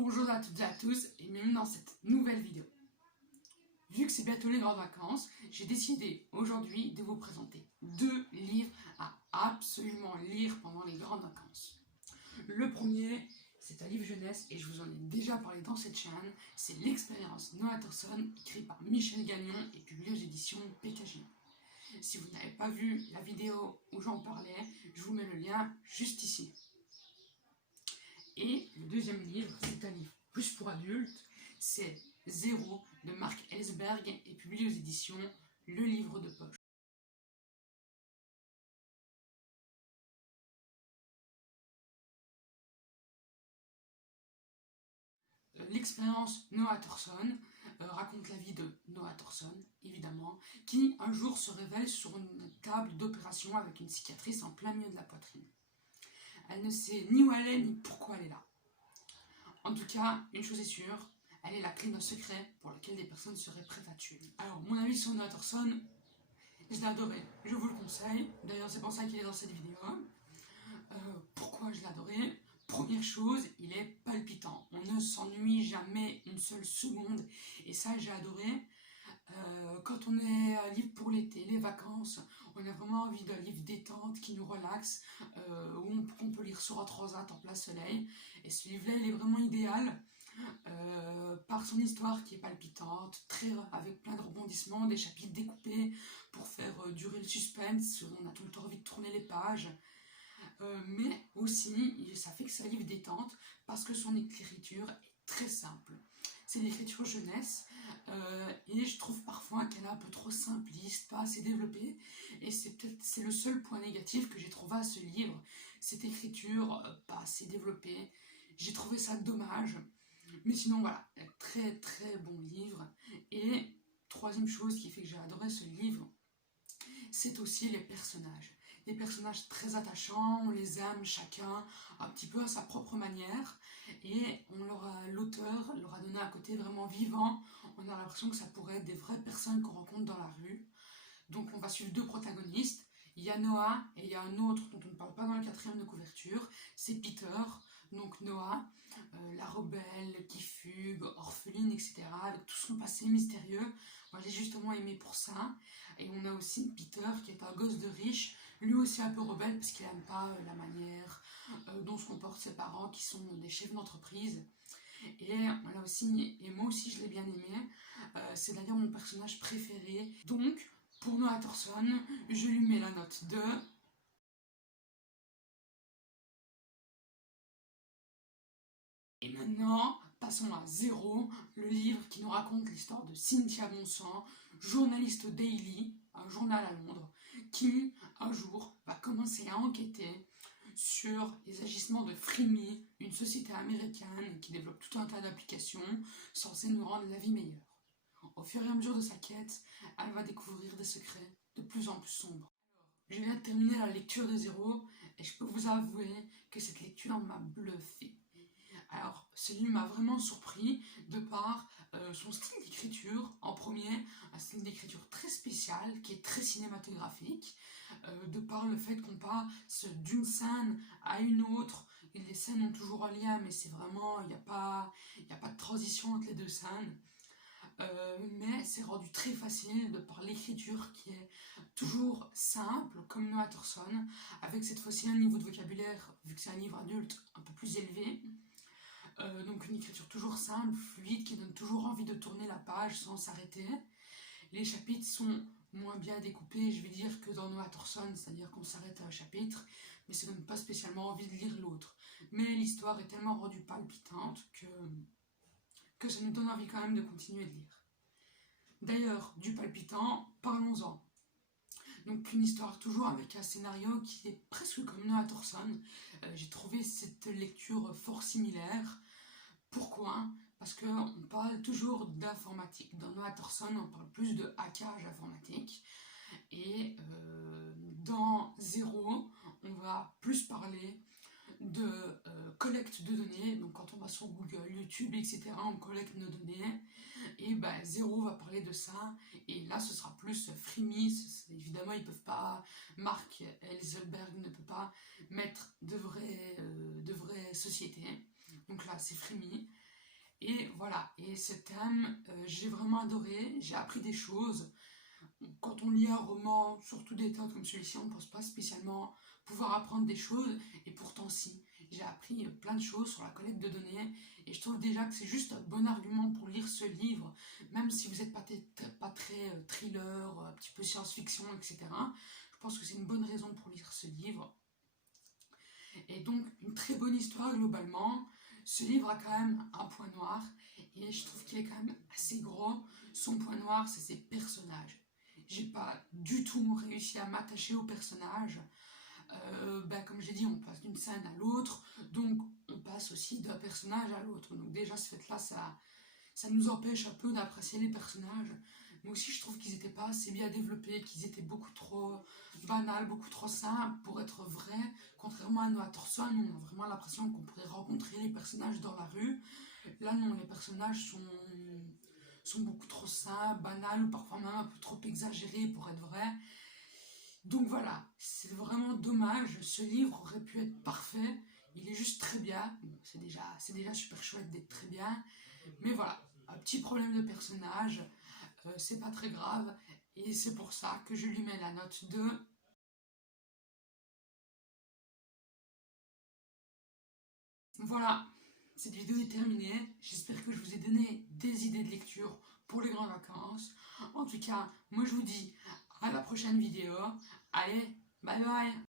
Bonjour à toutes et à tous et bienvenue dans cette nouvelle vidéo. Vu que c'est bientôt les grandes vacances, j'ai décidé aujourd'hui de vous présenter 2 livres à absolument lire pendant les grandes vacances. Le premier, c'est un livre jeunesse et je vous en ai déjà parlé dans cette chaîne, c'est L'expérience Noah Thorson, écrit par Michel Gagnon et publié aux éditions PKJ. Si vous n'avez pas vu la vidéo où j'en parlais, je vous mets le lien juste ici. Et le deuxième livre, c'est un livre plus pour adultes, c'est Zéro de Marc Ellsberg et publié aux éditions Le Livre de Poche. L'expérience Noah Thorson raconte la vie de Noah Thorson, évidemment, qui un jour se révèle sur une table d'opération avec une cicatrice en plein milieu de la poitrine. Elle ne sait ni où elle est ni pourquoi elle est là. En tout cas, une chose est sûre, elle est la clé d'un secret pour lequel des personnes seraient prêtes à tuer. Alors, mon avis sur Noah Thorson, je l'ai adoré, je vous le conseille. D'ailleurs, c'est pour ça qu'il est dans cette vidéo. Pourquoi je l'ai adoré? Première chose, il est palpitant. On ne s'ennuie jamais une seule seconde. Et ça, j'ai adoré. Quand on est à livre pour l'été, les vacances, on a vraiment envie d'un livre détente qui nous relaxe, où on peut lire sur un transat en plein soleil. Et ce livre-là, il est vraiment idéal. Par son histoire qui est palpitante, avec plein de rebondissements, des chapitres découpés pour faire durer le suspense, on a tout le temps envie de tourner les pages. Mais aussi, ça fait que c'est un livre détente parce que son écriture est très simple. C'est l'écriture jeunesse et je trouve parfois qu'elle est un peu trop simpliste, pas assez développée, et c'est le seul point négatif que j'ai trouvé à ce livre, cette écriture pas assez développée. J'ai trouvé ça dommage, mais sinon voilà, très très bon livre. Et troisième chose qui fait que j'ai adoré ce livre, c'est aussi les personnages. Des personnages très attachants, on les aime chacun un petit peu à sa propre manière, et l'auteur leur a donné un côté vraiment vivant. On a l'impression que ça pourrait être des vraies personnes qu'on rencontre dans la rue. Donc on va suivre 2 protagonistes, il y a Noah et il y a un autre dont on ne parle pas dans le 4e de couverture, c'est Peter. Donc Noah, la rebelle qui fugue, orpheline, etc., avec tout son passé mystérieux. Moi j'ai justement aimé pour ça. Et on a aussi Peter qui est un gosse de riche, lui aussi un peu rebelle parce qu'il n'aime pas la manière dont se comportent ses parents qui sont des chefs d'entreprise. Et on a aussi, et moi aussi je l'ai bien aimé, c'est d'ailleurs mon personnage préféré. Donc pour Noah Thorson, je lui mets la note de... Et maintenant, passons à Zéro, le livre qui nous raconte l'histoire de Cynthia Bonsan, journaliste au Daily, un journal à Londres, qui, un jour, va commencer à enquêter sur les agissements de Freeme, une société américaine qui développe tout un tas d'applications censées nous rendre la vie meilleure. Au fur et à mesure de sa quête, elle va découvrir des secrets de plus en plus sombres. Je viens de terminer la lecture de Zéro et je peux vous avouer que cette lecture m'a bluffé. Alors, ce livre m'a vraiment surpris de par son style d'écriture. En premier, un style d'écriture très spécial, qui est très cinématographique, de par le fait qu'on passe d'une scène à une autre, et les scènes ont toujours un lien, mais c'est vraiment, il n'y a pas de transition entre les 2 scènes. Mais c'est rendu très facile de par l'écriture qui est toujours simple, comme Noah Thorson, avec cette fois-ci un niveau de vocabulaire, vu que c'est un livre adulte, un peu plus élevé. Donc une écriture toujours simple, fluide, qui donne toujours envie de tourner la page sans s'arrêter. Les chapitres sont moins bien découpés, je vais dire, que dans Noah Thorson, c'est-à-dire qu'on s'arrête à un chapitre, mais ça donne pas spécialement envie de lire l'autre. Mais l'histoire est tellement rendue palpitante que ça nous donne envie quand même de continuer de lire. D'ailleurs, du palpitant, parlons-en. Donc une histoire toujours avec un scénario qui est presque comme Noah Thorson. J'ai trouvé cette lecture fort similaire. Pourquoi? Parce qu'on parle toujours d'informatique. Dans Noah Thorson, on parle plus de hackage informatique. Et dans Zéro, on va plus parler de collecte de données. Donc quand on va sur Google, YouTube, etc., on collecte nos données. Et ben, Zéro va parler de ça. Et là, ce sera plus Freeme. Évidemment, ils peuvent pas... Marc Ellsberg ne peut pas mettre de vraies sociétés. Donc là, c'est Freeme. Et voilà, et ce thème, j'ai vraiment adoré, j'ai appris des choses. Quand on lit un roman, surtout des tas comme celui-ci, on ne pense pas spécialement pouvoir apprendre des choses, et pourtant si. J'ai appris plein de choses sur la collecte de données, et je trouve déjà que c'est juste un bon argument pour lire ce livre, même si vous n'êtes pas très thriller, un petit peu science-fiction, etc. Je pense que c'est une bonne raison pour lire ce livre. Et donc, une très bonne histoire globalement. Ce livre a quand même un point noir, et je trouve qu'il est quand même assez gros. Son point noir, c'est ses personnages. J'ai pas du tout réussi à m'attacher aux personnages. Comme j'ai dit, on passe d'une scène à l'autre, donc on passe aussi d'un personnage à l'autre. Donc déjà, ce fait-là, ça nous empêche un peu d'apprécier les personnages. Mais aussi, je trouve qu'ils n'étaient pas assez bien développés, qu'ils étaient beaucoup trop banals, beaucoup trop simples pour être vrais. Contrairement à Noah Thorson, on a vraiment l'impression qu'on pourrait rencontrer les personnages dans la rue. Là, non, les personnages sont beaucoup trop simples, banals, ou parfois même un peu trop exagérés pour être vrais. Donc voilà, c'est vraiment dommage. Ce livre aurait pu être parfait. Il est juste très bien. Bon, c'est déjà super chouette d'être très bien. Mais voilà, un petit problème de personnage. C'est pas très grave. Et c'est pour ça que je lui mets la note de... Voilà, cette vidéo est terminée. J'espère que je vous ai donné des idées de lecture pour les grandes vacances. En tout cas, moi je vous dis à la prochaine vidéo. Allez, bye bye!